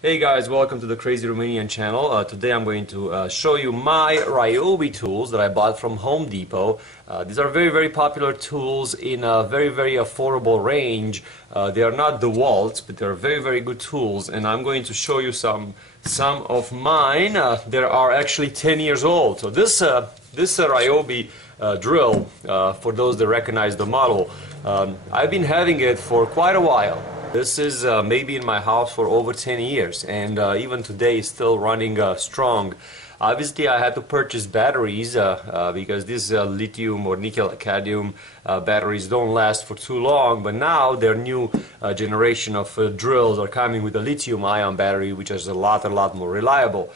Hey guys, welcome to the Crazy Romanian channel. Today I'm going to show you my RYOBI tools that I bought from Home Depot. These are very popular tools in a very affordable range. They are not DeWalt, but they're very good tools, and I'm going to show you some of mine that are actually 10 years old. So this RYOBI drill, for those that recognize the model, I've been having it for quite a while. This is maybe in my house for over 10 years, and even today is still running strong. Obviously I had to purchase batteries because these lithium or nickel cadmium batteries don't last for too long, but now their new generation of drills are coming with a lithium ion battery, which is a lot more reliable.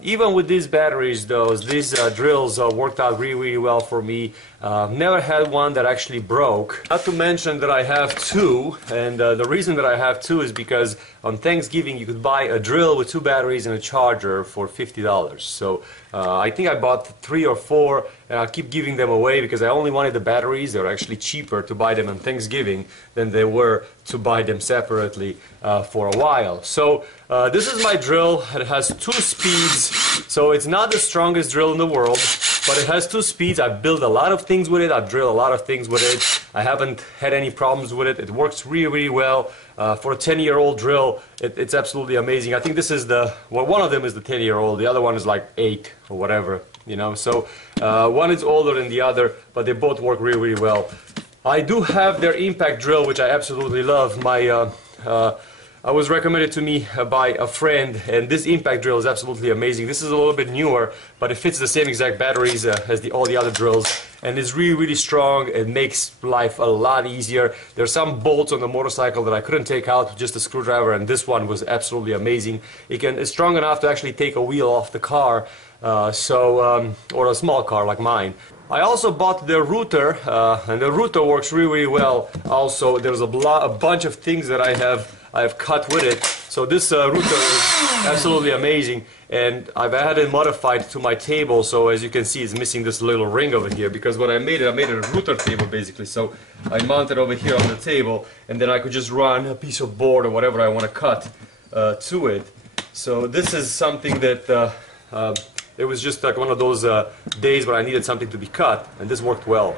Even with these batteries though, these drills worked out really well for me. Never had one that actually broke. Not to mention that I have two, and the reason that I have two is because on Thanksgiving you could buy a drill with two batteries and a charger for $50. So I think I bought 3 or 4, and I'll keep giving them away because I only wanted the batteries. They're actually cheaper to buy them on Thanksgiving than they were to buy them separately for a while. So this is my drill. It has 2 speeds, so it's not the strongest drill in the world, but it has 2 speeds. I've built a lot of things with it. I've drilled a lot of things with it. I haven't had any problems with it. It works really well. For a 10-year-old drill, it's absolutely amazing. I think this is one of them is the 10-year-old. The other one is like 8 or whatever, you know. So one is older than the other, but they both work really well. I do have their impact drill, which I absolutely love. I was recommended to me by a friend, and this impact drill is absolutely amazing. This is a little bit newer, but it fits the same exact batteries as all the other drills, and it's really strong. It makes life a lot easier. There's some bolts on the motorcycle that I couldn't take out with just a screwdriver, and this one was absolutely amazing. It's strong enough to actually take a wheel off the car, or a small car like mine. I also bought the Rotor, and the Rotor works really well. Also, there's a bunch of things that I've cut with it. So this Rotor is absolutely amazing, and I've had it modified to my table. So as you can see, it's missing this little ring over here, because what I made it a Rotor table basically. So I mounted over here on the table, and then I could just run a piece of board or whatever I want to cut to it. So this is something that it was just like one of those days where I needed something to be cut, and this worked well.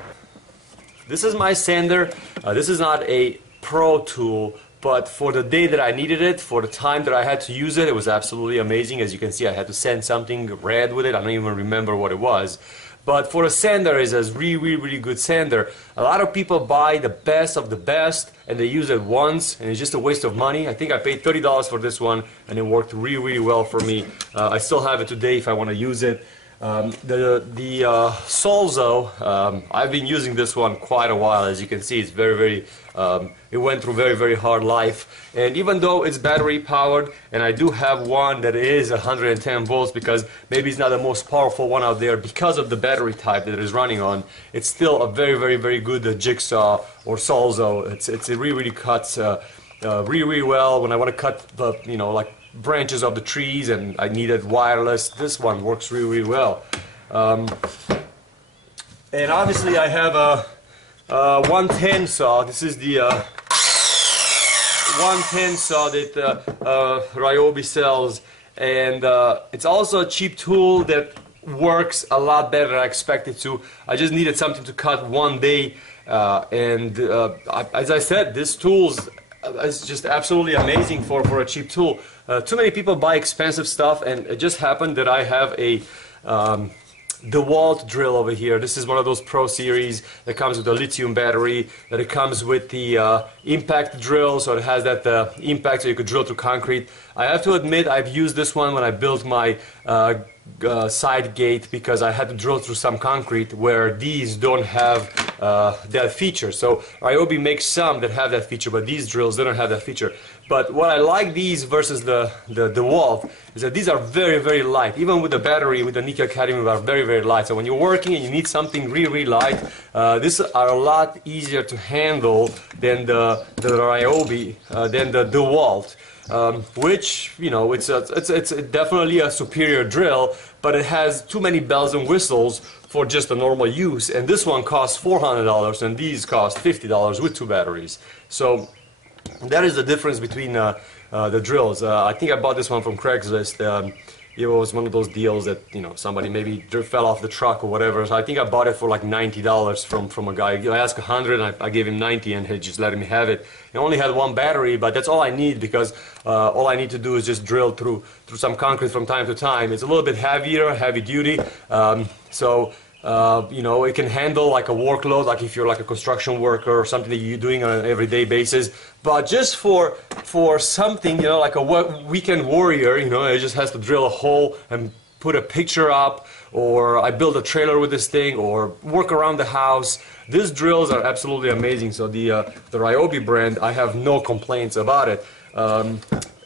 This is my sander. This is not a pro tool, but for the day that I needed it, for the time that I had to use it, it was absolutely amazing. As you can see, I had to sand something red with it. I don't even remember what it was. But for a sander, it's a really good sander. A lot of people buy the best of the best, and they use it once, and it's just a waste of money. I think I paid $30 for this one, and it worked really well for me. I still have it today if I want to use it. The Solzo, I've been using this one quite a while. As you can see, it's it went through very hard life, and even though it's battery powered, and I do have one that is 110 volts because maybe it's not the most powerful one out there because of the battery type that it is running on, it's still a very good jigsaw or Solzo. It really cuts really well when I want to cut the, you know, like branches of the trees, and I needed wireless. This one works really well. And obviously I have a 110 saw. This is the 110 saw that RYOBI sells, and it's also a cheap tool that works a lot better than I expected to. I just needed something to cut one day, as I said, this tool's it's just absolutely amazing for a cheap tool. Too many people buy expensive stuff, and it just happened that I have a DeWalt drill over here. This is one of those Pro Series that comes with a lithium battery, that it comes with the impact drill, so it has that impact so you could drill through concrete. I have to admit, I've used this one when I built my side gate, because I had to drill through some concrete where these don't have that feature. So RYOBI makes some that have that feature, but these drills don't have that feature. But what I like these versus the DeWalt is that these are very light. Even with the battery, with the nickel cadmium, are very light. So when you're working and you need something really light, these are a lot easier to handle than the RYOBI, than the DeWalt. Which, you know, it's definitely a superior drill, but it has too many bells and whistles for just a normal use, and this one costs $400 and these cost $50 with 2 batteries. So that is the difference between the drills. I think I bought this one from Craigslist. It was one of those deals that, you know, somebody maybe fell off the truck or whatever. So I think I bought it for like $90 from a guy. I asked 100 and I gave him 90 and he just let me have it. It only had one battery, but that's all I need because all I need to do is just drill through some concrete from time to time. It's a little bit heavier, heavy duty. You know, it can handle like a workload, like if you're like a construction worker or something that you're doing on an everyday basis. But just for something, you know, like a weekend warrior, you know, it just has to drill a hole and put a picture up, or I build a trailer with this thing, or work around the house. These drills are absolutely amazing. So the RYOBI brand, I have no complaints about it.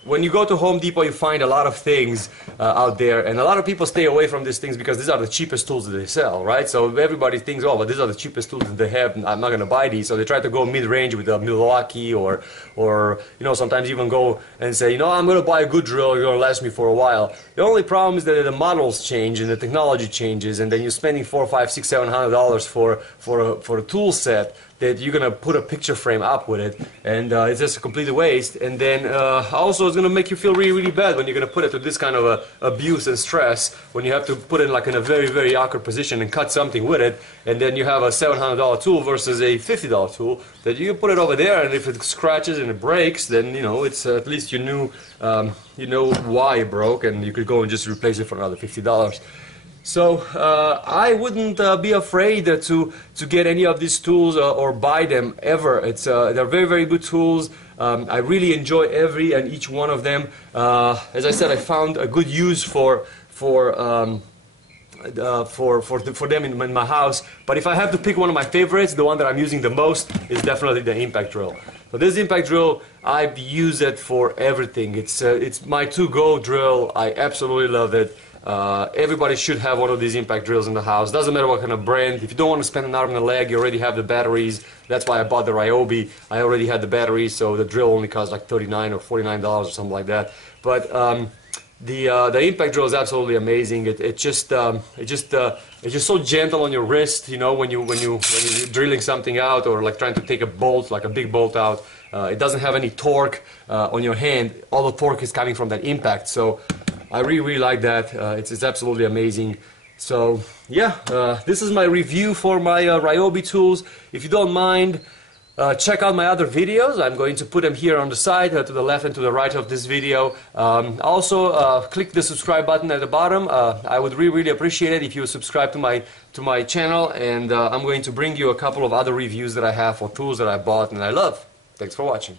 When you go to Home Depot, you find a lot of things out there, and a lot of people stay away from these things because these are the cheapest tools that they sell, right? So everybody thinks, oh, but these are the cheapest tools that they have, and I'm not going to buy these. So they try to go mid-range with a Milwaukee, or you know, sometimes even go and say, you know, I'm going to buy a good drill, it's going to last me for a while. The only problem is that the models change and the technology changes, and then you're spending $400, $500, $600, $700 for a tool set that you're gonna put a picture frame up with it, and it's just a complete waste. And then also it's gonna make you feel really, really bad when you're gonna put it to this kind of abuse and stress, when you have to put it like in a very, very awkward position and cut something with it, and then you have a $700 tool versus a $50 tool that you can put it over there, and if it scratches and it breaks, then you know it's at least you know why it broke, and you could go and just replace it for another $50. So I wouldn't be afraid to get any of these tools or buy them ever. They're very, very good tools. I really enjoy every and each one of them. As I said, I found a good use for them in my house. But if I have to pick one of my favorites, the one that I'm using the most is definitely the impact drill. So this impact drill, I use it for everything. It's my to-go drill. I absolutely love it. Everybody should have one of these impact drills in the house. Doesn't matter what kind of brand. If you don't want to spend an arm and a leg, you already have the batteries. That's why I bought the RYOBI. I already had the batteries, so the drill only costs like $39 or $49 or something like that. But the impact drill is absolutely amazing. It's just so gentle on your wrist. You know, when you're drilling something out, or like trying to take a bolt, like a big bolt out. It doesn't have any torque on your hand. All the torque is coming from that impact. So I really, really like that. It's absolutely amazing. So yeah, this is my review for my RYOBI tools. If you don't mind, check out my other videos. I'm going to put them here on the side, to the left and to the right of this video. Also, click the subscribe button at the bottom. I would really, really appreciate it if you would subscribe to my channel, and I'm going to bring you a couple of other reviews that I have for tools that I bought and I love. Thanks for watching.